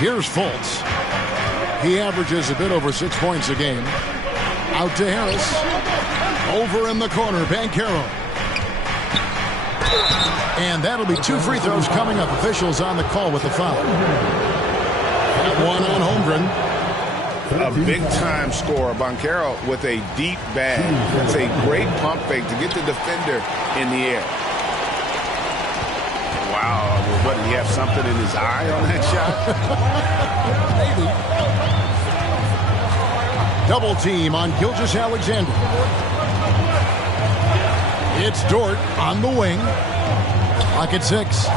Here's Fultz. He averages a bit over 6 points a game. Out to Harris. Over in the corner, Banchero. And that'll be 2 free throws coming up. Officials on the call with the foul. That one on Holmgren. A big-time scorer, Banchero, with a deep bag. That's a great pump fake to get the defender in the air. Wow, what, did he have something in his eye on that shot? Maybe. Double team on Gilgeous-Alexander. It's Dort on the wing. Clock at 6.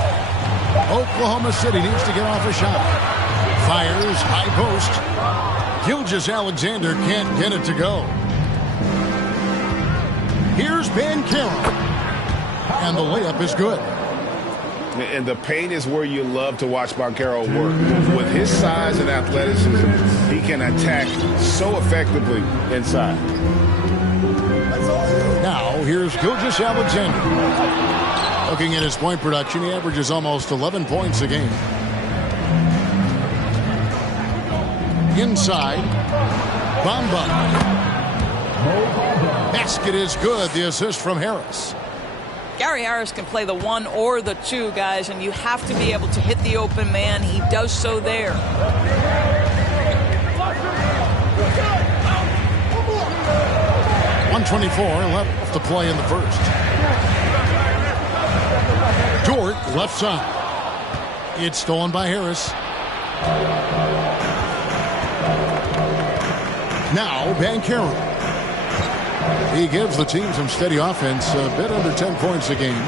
Oklahoma City needs to get off a shot. Fires, high post. Gilgeous-Alexander can't get it to go. Here's Banchero. And the layup is good. And the paint is where you love to watch Banchero work. With his size and athleticism, he can attack so effectively inside. Now, here's Gilgeous-Alexander. Looking at his point production, he averages almost 11 points a game. Inside, Bamba. Basket is good. The assist from Harris. Gary Harris can play the 1 or the 2, guys, and you have to be able to hit the open man. He does so there. .124 left to play in the first. Dort, left side. It's stolen by Harris. Now, Banchero. He gives the team some steady offense, a bit under 10 points a game.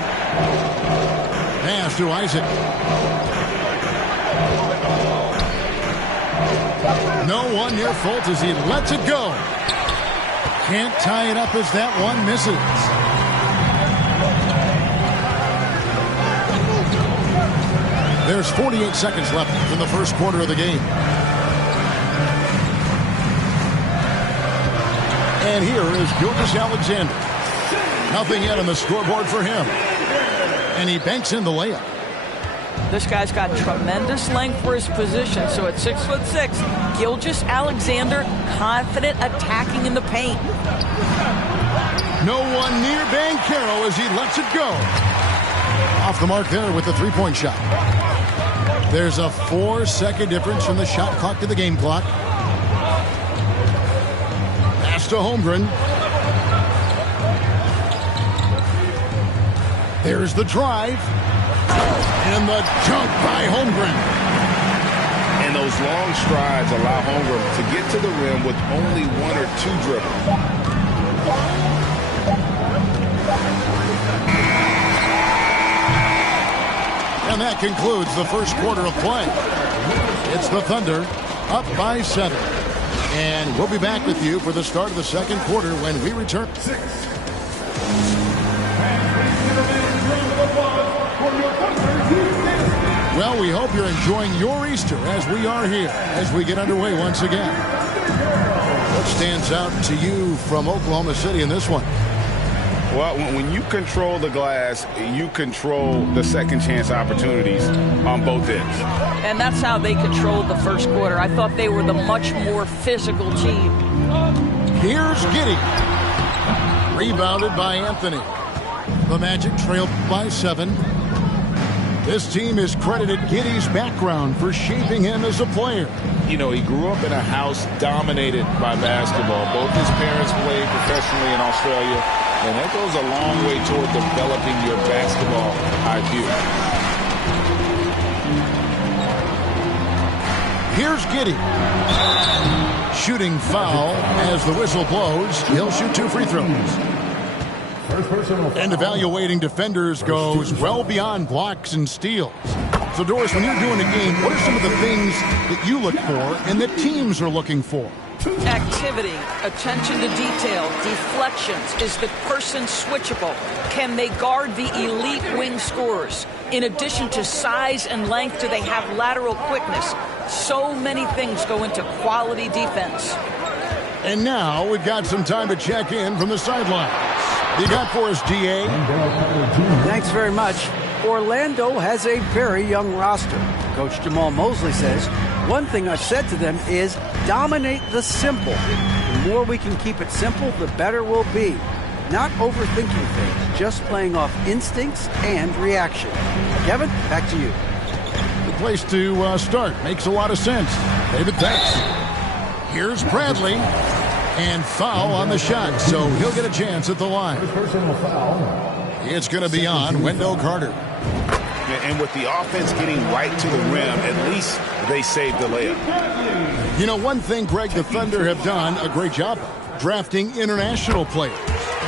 Pass to Isaac. No one near Fultz as he lets it go. Can't tie it up as that one misses. There's 48 seconds left in the first quarter of the game. And here is Gilgeous-Alexander. Nothing yet on the scoreboard for him. And he banks in the layup. This guy's got tremendous length for his position. So at 6'6", Gilgeous-Alexander confident attacking in the paint. No one near Banchero as he lets it go. Off the mark there with the three-point shot. There's a 4-second difference from the shot clock to the game clock. Pass to Holmgren. There's the drive. And the dunk by Holmgren. And those long strides allow Holmgren to get to the rim with only 1 or 2 dribbles. And that concludes the first quarter of play. It's the Thunder up by 7. And we'll be back with you for the start of the second quarter when we return. Well, we hope you're enjoying your Easter as we are here as we get underway once again. What stands out to you from Oklahoma City in this one? Well, when you control the glass, you control the second chance opportunities on both ends. And that's how they controlled the first quarter. I thought they were the much more physical team. Here's Giddey. Rebounded by Anthony. The Magic trailed by 7. This team has credited Giddey's background for shaping him as a player. You know, he grew up in a house dominated by basketball. Both his parents played professionally in Australia, and that goes a long way toward developing your basketball IQ. Here's Giddey. Shooting foul as the whistle blows. He'll shoot 2 free throws. And evaluating defenders goes well beyond blocks and steals. So, Doris, when you're doing a game, what are some of the things that you look for and that teams are looking for? Activity, attention to detail, deflections. Is the person switchable? Can they guard the elite wing scorers? In addition to size and length, do they have lateral quickness? So many things go into quality defense. And now we've got some time to check in from the sidelines. You got for us, DA? Thanks very much. Orlando has a very young roster. Coach Jamal Mosley says, one thing I've said to them is dominate the simple. The more we can keep it simple, the better we'll be. Not overthinking things, just playing off instincts and reaction. Kevin, back to you. The place to start. Makes a lot of sense. David, thanks. Here's Bradley. And foul on the shot, so he'll get a chance at the line. Personal foul. It's going to be on Wendell Carter. And with the offense getting right to the rim, at least they saved the layup. You know, one thing, Greg, the Thunder have done a great job drafting international players.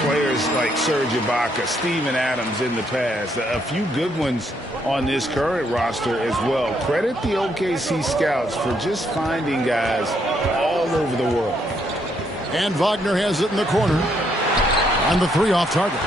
Players like Serge Ibaka, Steven Adams in the past, a few good ones on this current roster as well. Credit the OKC scouts for just finding guys all over the world. And Wagner has it in the corner on the three off target.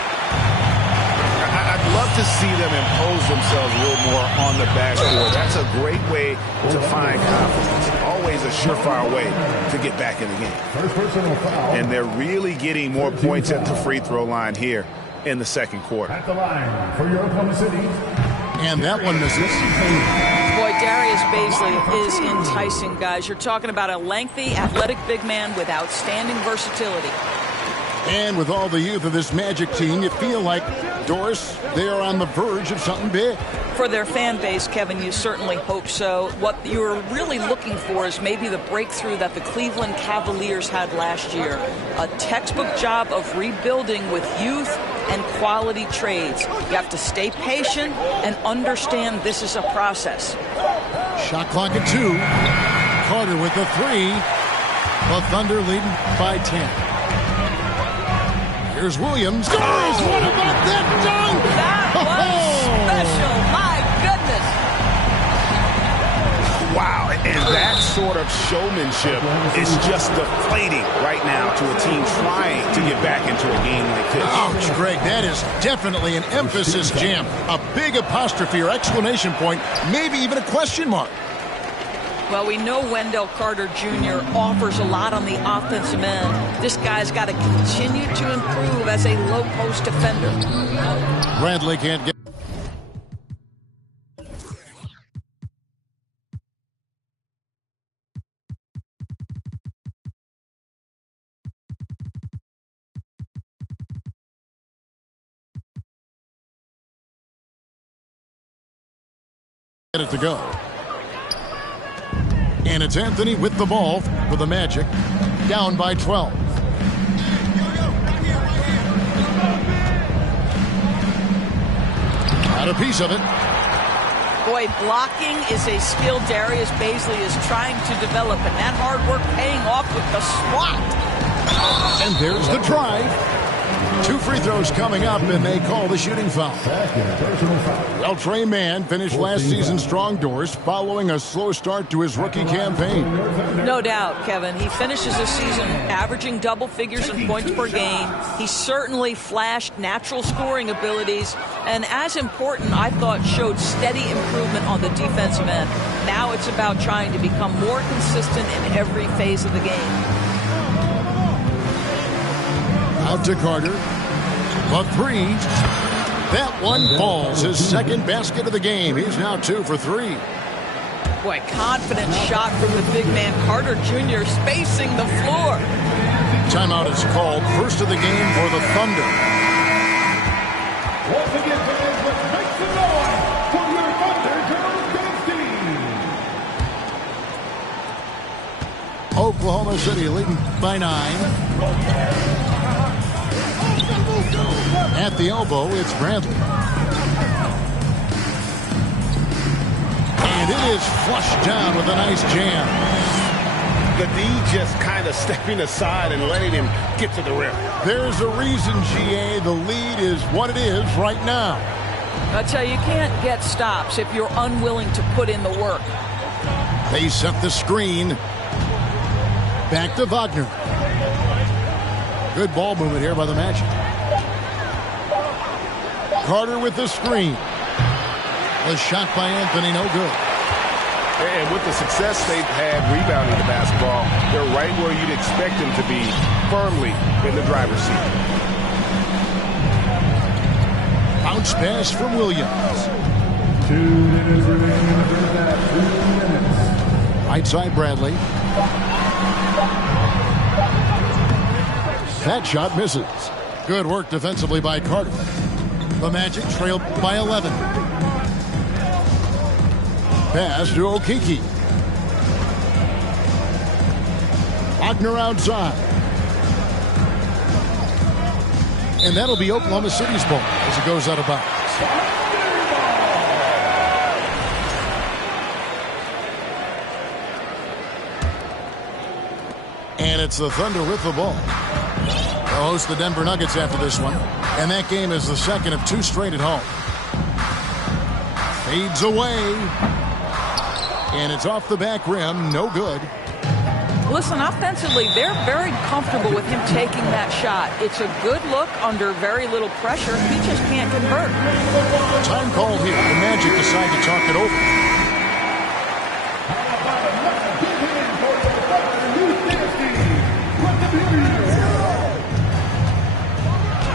I'd love to see them impose themselves a little more on the backboard. That's a great way to find confidence. Always a surefire way to get back in the game. First personal foul. And they're really getting more points at the free throw line here in the second quarter. At the line for your Oklahoma City. And that one misses. Boy, Darius Bazley is enticing, guys. You're talking about a lengthy, athletic big man with outstanding versatility. And with all the youth of this Magic team, you feel like, Doris, they are on the verge of something big. For their fan base, Kevin, you certainly hope so. What you're really looking for is maybe the breakthrough that the Cleveland Cavaliers had last year. A textbook job of rebuilding with youth and quality trades. You have to stay patient and understand this is a process. Shot clock at 2. Carter with the 3. The Thunder leading by 10. Here's Williams. Doris, what about that dunk? That was special. My goodness. Wow, and that sort of showmanship is just deflating right now to a team trying to get back into a game like this. Ouch, Greg, that is definitely an emphasis jam. A big apostrophe or exclamation point, maybe even a question mark. Well, we know Wendell Carter Jr. offers a lot on the offensive end. This guy's got to continue to improve as a low-post defender. Bradley can't get... it to go. And it's Anthony with the ball for the Magic, down by 12. Got a piece of it. Boy, blocking is a skill Darius Bazley is trying to develop, and that hard work paying off with the swat. And there's the drive. 2 free throws coming up, and they call the shooting foul. Well, Trey Mann finished last season strong, Doors, following a slow start to his rookie campaign. No doubt, Kevin. He finishes the season averaging double figures in points per game. He certainly flashed natural scoring abilities, and as important, I thought, showed steady improvement on the defensive end. Now it's about trying to become more consistent in every phase of the game. Out to Carter. The 3. That one falls. His second basket of the game. He's now 2 for 3. Boy, confident shot from the big man. Carter Jr. spacing the floor. Timeout is called. First of the game for the Thunder. Once again, fans, let's make some noise for your Thunder girls team. Oklahoma City leading by 9. At the elbow, it's Bradley. And it is flushed down with a nice jam. The D just kind of stepping aside and letting him get to the rim. There's a reason, GA, the lead is what it is right now. I tell you, you can't get stops if you're unwilling to put in the work. They set the screen. Back to Wagner. Good ball movement here by the Magic. Carter with the screen. The shot by Anthony, no good. And with the success they've had rebounding the basketball, they're right where you'd expect them to be, firmly in the driver's seat. Bounce pass from Williams. 2 minutes remaining in the first half. 2 minutes. Right side Bradley. That shot misses. Good work defensively by Carter. The Magic trail by 11. Pass to Okeke. Wagner outside. And that'll be Oklahoma City's ball as it goes out of bounds. And it's the Thunder with the ball. They'll host the Denver Nuggets after this one. And that game is the second of 2 straight at home. Fades away. And it's off the back rim. No good. Listen, offensively, they're very comfortable with him taking that shot. It's a good look under very little pressure. He just can't convert. Time called here. The Magic decide to talk it over.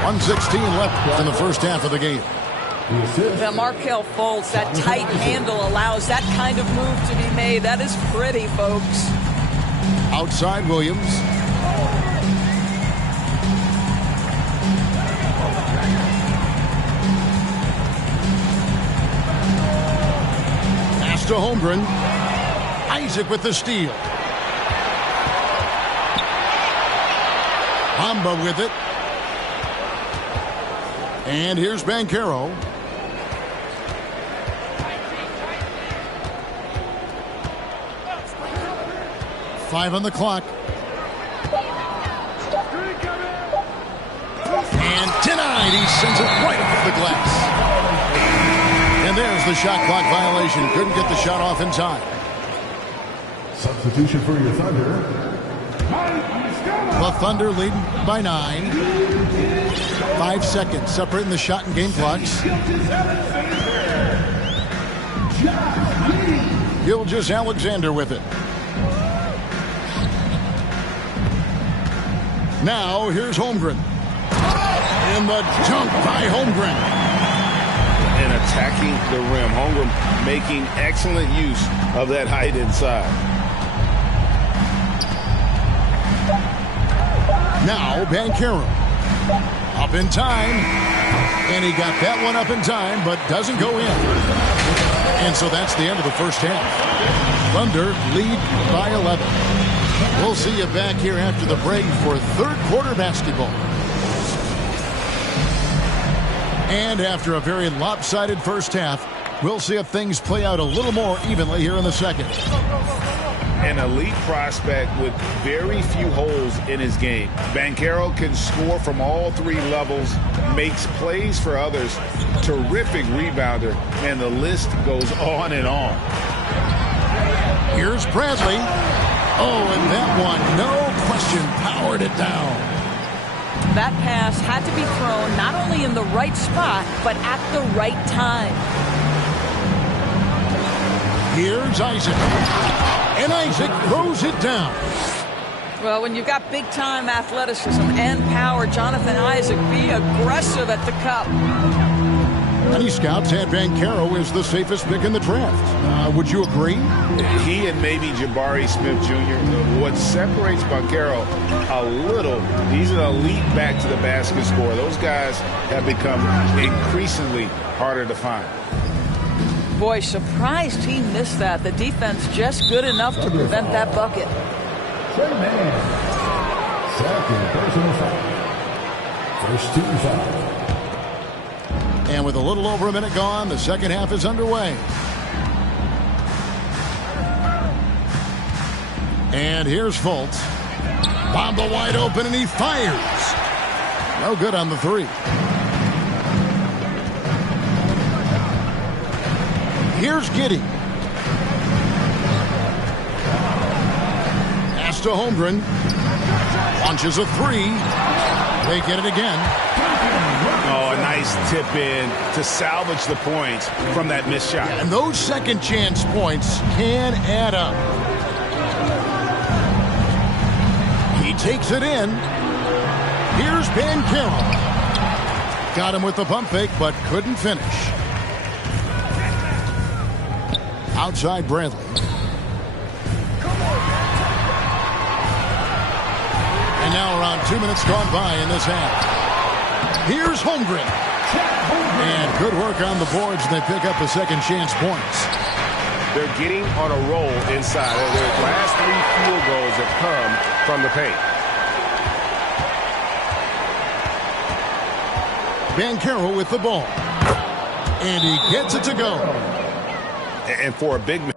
.116 left in the first half of the game. The Markelle Fultz, that tight handle allows that kind of move to be made. That is pretty, folks. Outside Williams. Pass to Holmgren. Isaac with the steal. Bamba with it. And here's Banchero. Five on the clock. And denied. He sends it right off the glass. And there's the shot clock violation. Couldn't get the shot off in time. Substitution for your Thunder. The Thunder leading by 9. 5 seconds separating the shot and game clocks. Gilgeous-Alexander with it. Now here's Holmgren. In the dunk by Holmgren. And attacking the rim. Holmgren making excellent use of that height inside. Now Banchero. Up in time. And he got that one up in time, but doesn't go in. And so that's the end of the first half. Thunder lead by 11. We'll see you back here after the break for third quarter basketball. And after a very lopsided first half, we'll see if things play out a little more evenly here in the second. An elite prospect with very few holes in his game. Banchero can score from all 3 levels, makes plays for others, terrific rebounder, and the list goes on and on. Here's Bradley. Oh, and that one, no question, powered it down. That pass had to be thrown not only in the right spot, but at the right time. Here's Isaac. And Isaac throws it down. Well, when you've got big-time athleticism and power, Jonathan Isaac, be aggressive at the cup. Many scouts had Banchero as the safest pick in the draft. Would you agree? He and maybe Jabari Smith Jr. What separates Banchero a little, he's an elite back to the basket scorer. Those guys have become increasingly harder to find. Boy, surprised he missed that. The defense just good enough to prevent that bucket. Trey Mann. Second personal foul. First team foul. And with a little over a minute gone, the second half is underway. And here's Fultz. Bamba wide open, and he fires. No good on the 3. Here's Giddey. Pass to Holmgren. Launches a 3. They get it again. Oh, a nice tip in to salvage the points from that missed shot. And those second chance points can add up. He takes it in. Here's Banchero. Got him with the pump fake, but couldn't finish. Outside Bradley. And now around 2 minutes gone by in this half. Here's Holmgren. And good work on the boards, and they pick up the second chance points. They're getting on a roll inside. Their last 3 field goals have come from the paint. Banchero with the ball. And he gets it to go. And for a big man.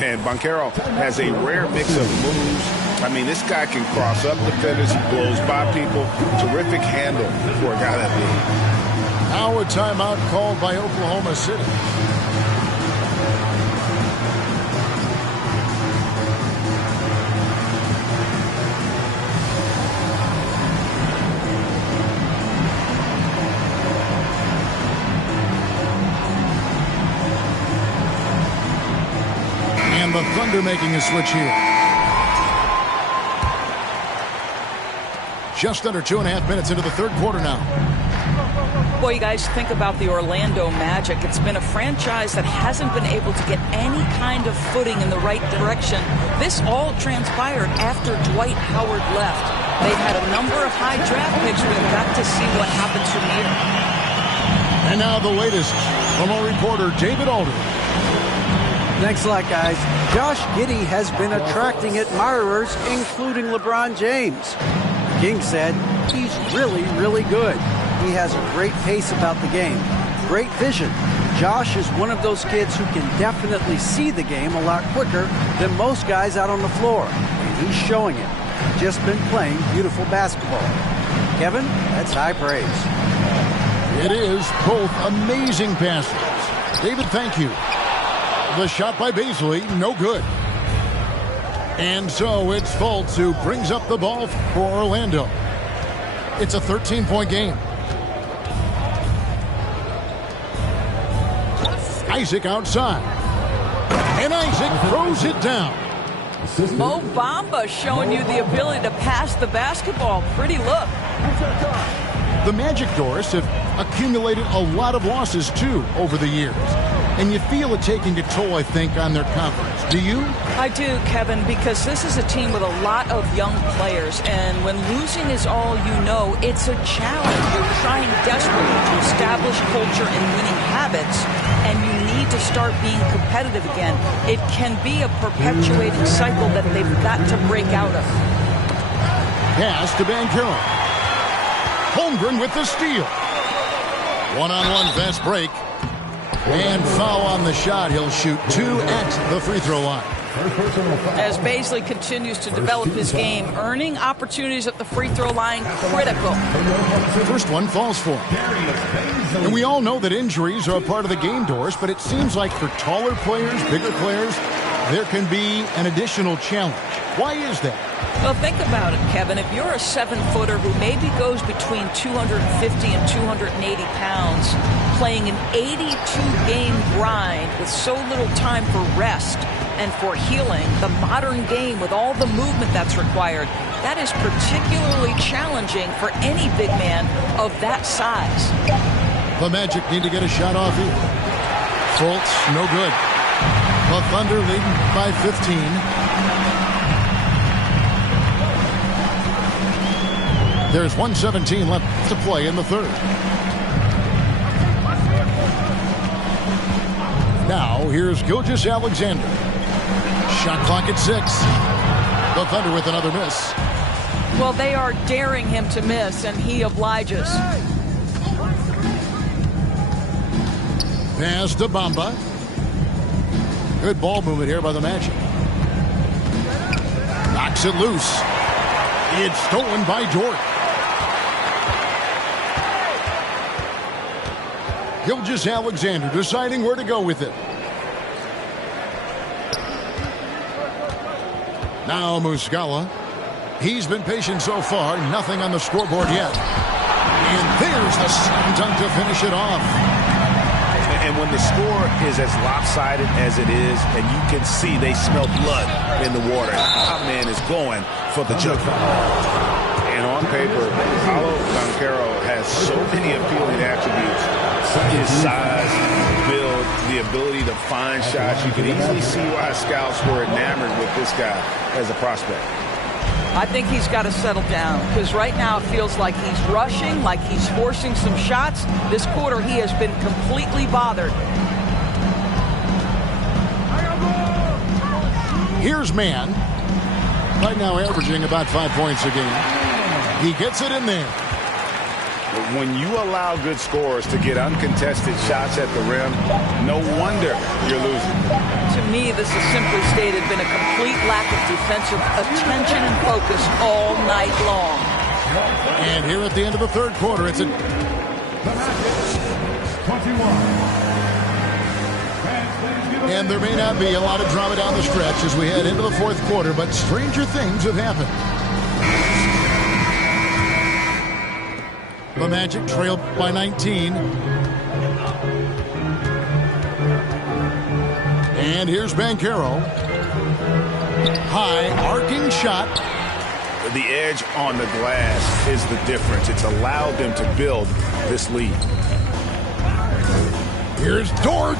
And Banchero has a rare mix of moves. I mean, this guy can cross up defenders. He blows by people. Terrific handle for a guy that big. Now a timeout called by Oklahoma City. And the Thunder making a switch here. Just under 2.5 minutes into the third quarter now. Boy, you guys think about the Orlando Magic. It's been a franchise that hasn't been able to get any kind of footing in the right direction. This all transpired after Dwight Howard left. They've had a number of high draft picks. We've got to see what happens from here. And now the latest from our reporter, David Aldridge. Thanks a lot, guys. Josh Giddey has been attracting admirers, including LeBron James. King said he's really, really good. He has a great pace about the game, great vision. Josh is one of those kids who can definitely see the game a lot quicker than most guys out on the floor, and he's showing it. Just been playing beautiful basketball. Kevin, that's high praise. It is both amazing passes. David, thank you. The shot by Bazley, no good. And so it's Fultz who brings up the ball for Orlando. It's a 13-point game. Isaac outside. And Isaac throws it down. Mo Bamba showing you the ability to pass the basketball. Pretty look. The Magic, Doris, have accumulated a lot of losses, too, over the years. And you feel it taking a toll, I think, on their confidence. Do you? I do, Kevin, because this is a team with a lot of young players, and when losing is all you know, it's a challenge. You're trying desperately to establish culture and winning habits, and you need to start being competitive again. It can be a perpetuating cycle that they've got to break out of. Pass to Banchero. Holmgren with the steal. One-on-one fast break. And foul on the shot. He'll shoot 2 at the free throw line. As Bazley continues to develop his game, earning opportunities at the free throw line, critical. The first one falls for him. And we all know that injuries are a part of the game, Doris, but it seems like for taller players, bigger players, there can be an additional challenge. Why is that? Well, think about it, Kevin. If you're a 7-footer who maybe goes between 250 and 280 pounds, playing an 82-game grind with so little time for rest and for healing, the modern game with all the movement that's required, that is particularly challenging for any big man of that size. The Magic need to get a shot off here. Fultz, no good. The Thunder leading by 15. There's 1:17 left to play in the third. Now, here's Gilgeous-Alexander. Shot clock at 6. The Thunder with another miss. Well, they are daring him to miss, and he obliges. Pass to Bamba. Good ball movement here by the Magic. Knocks it loose. It's stolen by Dort. Gilgeous-Alexander deciding where to go with it. Now Muscala. He's been patient so far. Nothing on the scoreboard yet. And there's the slam dunk to finish it off. And when the score is as lopsided as it is, and you can see they smell blood in the water, our man is going for the jump. And on paper, Paolo Banchero has so many appealing attributes. His size, build, the ability to find shots. You can easily see why scouts were enamored with this guy as a prospect. I think he's got to settle down because right now it feels like he's rushing, like he's forcing some shots. This quarter he has been completely bothered. Here's Mann. Right now averaging about 5 points a game. He gets it in there. When you allow good scorers to get uncontested shots at the rim, no wonder you're losing. To me, this has simply stated been a complete lack of defensive attention and focus all night long. And here at the end of the third quarter, it's a... 21. And there may not be a lot of drama down the stretch as we head into the fourth quarter, but stranger things have happened. The Magic trail by 19. And here's Banchero. High arcing shot. The edge on the glass is the difference. It's allowed them to build this lead. Here's Dort.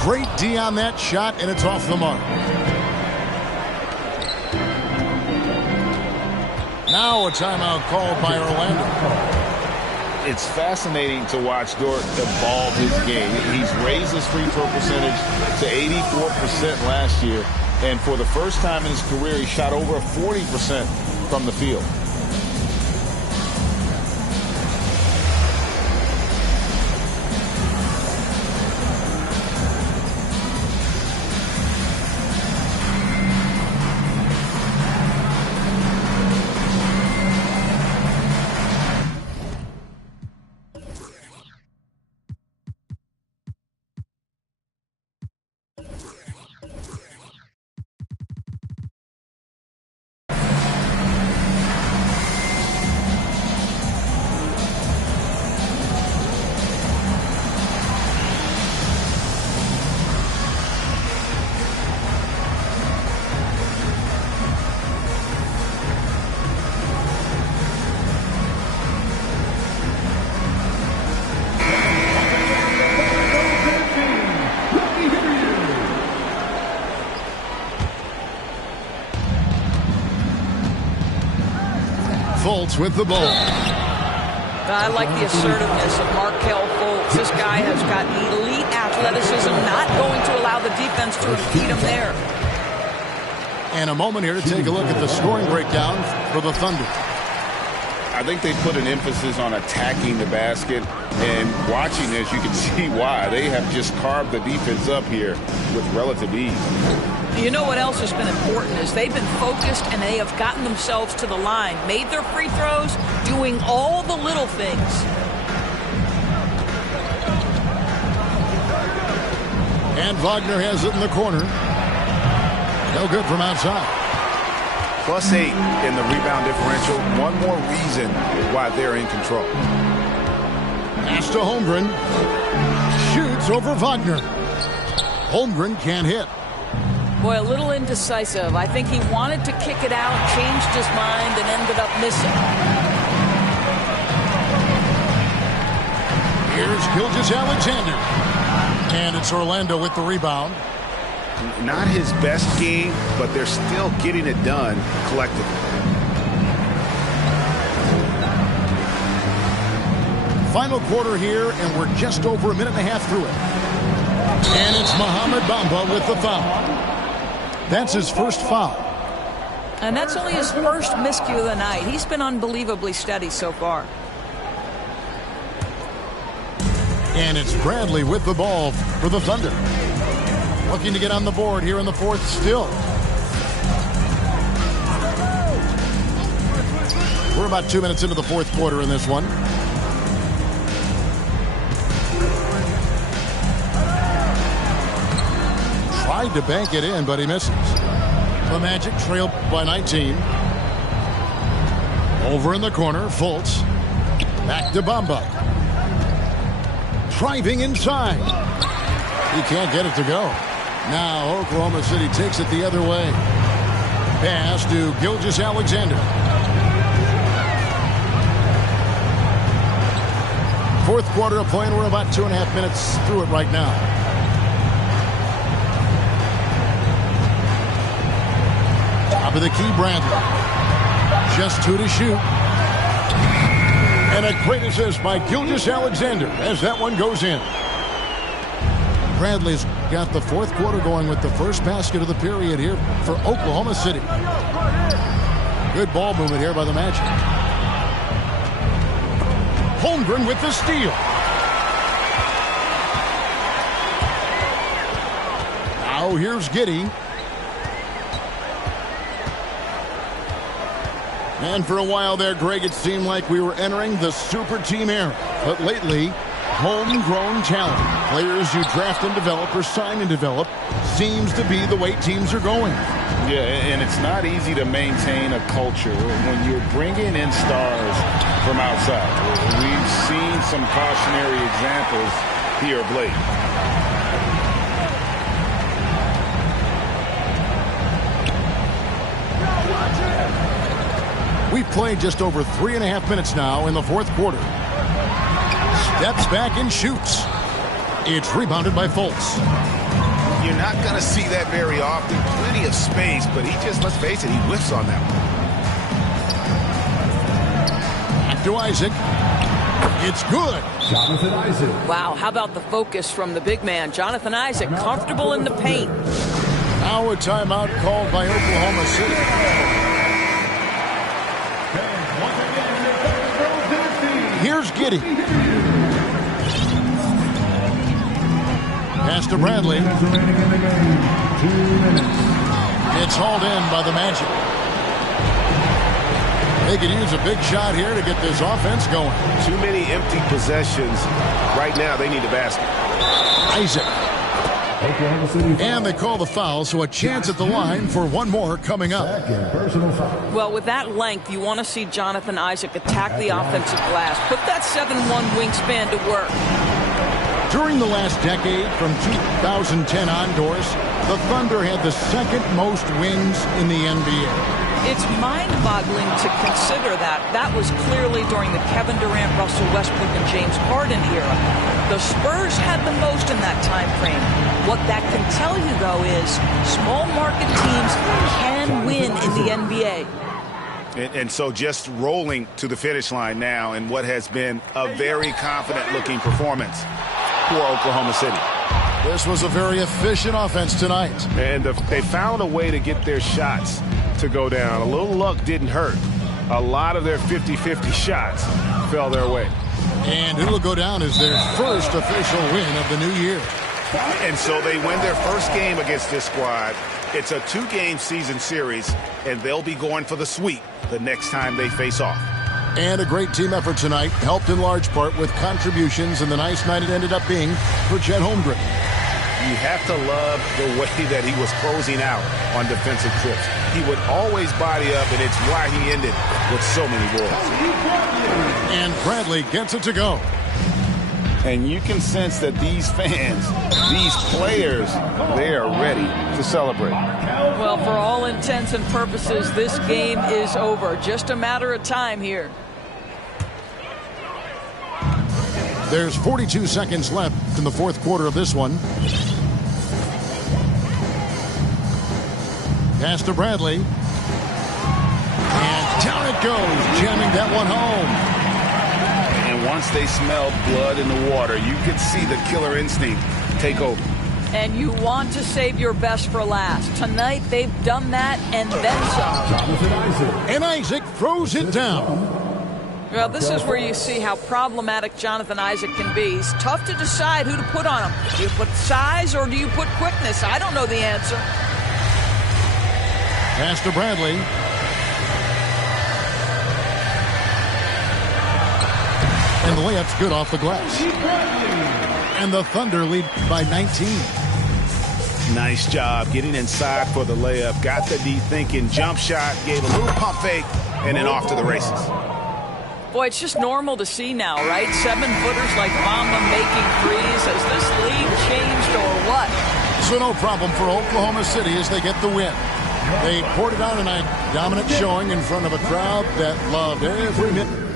Great D on that shot, and it's off the mark. Now a timeout called by Orlando. It's fascinating to watch Dort evolve his game. He's raised his free throw percentage to 84% last year. And for the first time in his career, he shot over 40% from the field. Fultz with the ball. I like the assertiveness of Markelle Fultz. This guy has got elite athleticism, not going to allow the defense to impede him there. And a moment here to take a look at the scoring breakdown for the Thunder. I think they put an emphasis on attacking the basket, and watching this, you can see why. They have just carved the defense up here with relative ease. You know what else has been important is they've been focused and they have gotten themselves to the line, made their free throws, doing all the little things. And Wagner has it in the corner. No good from outside. +8 in the rebound differential. One more reason why they're in control. Pass to Holmgren. Shoots over Wagner. Holmgren can't hit. Boy, a little indecisive. I think he wanted to kick it out, changed his mind, and ended up missing. Here's Gilgeous-Alexander. And it's Orlando with the rebound. Not his best game, but they're still getting it done collectively. Final quarter here, and we're just over a minute and a half through it. And it's Mohamed Bamba with the foul. That's his first foul. And that's only his first miscue of the night. He's been unbelievably steady so far. And it's Bradley with the ball for the Thunder. Looking to get on the board here in the fourth still. We're about 2 minutes into the fourth quarter in this one. Tried to bank it in, but he misses. The Magic trail by 19. Over in the corner, Fultz. Back to Bamba. Driving inside. He can't get it to go. Now Oklahoma City takes it the other way. Pass to Gilgeous-Alexander. Fourth quarter of play, and we're about 2.5 minutes through it right now. Top of the key, Bradley. Just 2 to shoot. And a great assist by Gilgeous-Alexander as that one goes in. Bradley's got the fourth quarter going with the first basket of the period here for Oklahoma City. Good ball movement here by the Magic. Holmgren with the steal. Now here's Giddey. And for a while there, Greg, it seemed like we were entering the super team era. But lately, homegrown talent, players you draft and develop or sign and develop, seems to be the way teams are going. Yeah, and it's not easy to maintain a culture when you're bringing in stars from outside. We've seen some cautionary examples here of late. We've played just over 3.5 minutes now in the fourth quarter. Steps back and shoots. It's rebounded by Fultz. You're not going to see that very often. Plenty of space, but he just, let's face it, he whiffs on that one. Back to Isaac. It's good. Jonathan Isaac. Wow, how about the focus from the big man, Jonathan Isaac, comfortable in the paint. Now a timeout called by Oklahoma City. Here's Giddey. Pass to Bradley. It's hauled in by the Magic. They could use a big shot here to get this offense going. Too many empty possessions. Right now, they need a basket. Isaac. And they call the foul, so a chance at the line for one more coming up. Well, with that length, you want to see Jonathan Isaac attack the offensive glass. Put that 7'1" wingspan to work. During the last decade, from 2010 onwards, the Thunder had the second most wins in the NBA. It's mind-boggling to consider that. That was clearly during the Kevin Durant, Russell Westbrook, and James Harden era. The Spurs had the most in that time frame. What that can tell you, though, is small market teams can win in the NBA. And so just rolling to the finish line now in what has been a very confident-looking performance for Oklahoma City. This was a very efficient offense tonight. And they found a way to get their shots to go down. A little luck didn't hurt. A lot of their 50-50 shots fell their way. And it'll go down as their first official win of the new year. And so they win their first game against this squad. It's a 2-game season series, and they'll be going for the sweep the next time they face off. And a great team effort tonight, helped in large part with contributions, and the nice night it ended up being for Chet Holmgren. You have to love the way that he was closing out on defensive trips. He would always body up, and it's why he ended with so many balls. And Bradley gets it to go. And you can sense that these fans, these players, they are ready to celebrate. Well, for all intents and purposes, this game is over. Just a matter of time here. There's 42 seconds left in the fourth quarter of this one. Pass to Bradley. And down it goes, jamming that one home. And once they smelled blood in the water, you could see the killer instinct take over. And you want to save your best for last. Tonight, they've done that and then some. And Isaac throws it down. Well, this is where you see how problematic Jonathan Isaac can be. It's tough to decide who to put on him. Do you put size or do you put quickness? I don't know the answer. Pass to Bradley. And the layup's good off the glass. And the Thunder lead by 19. Nice job getting inside for the layup. Got the D thinking, jump shot, gave a little pump fake, and then off to the races. Boy, it's just normal to see now, right? 7-footers like Bamba making threes. Has this league changed or what? So no problem for Oklahoma City as they get the win. They poured it out tonight. Dominant showing in front of a crowd that loved every minute.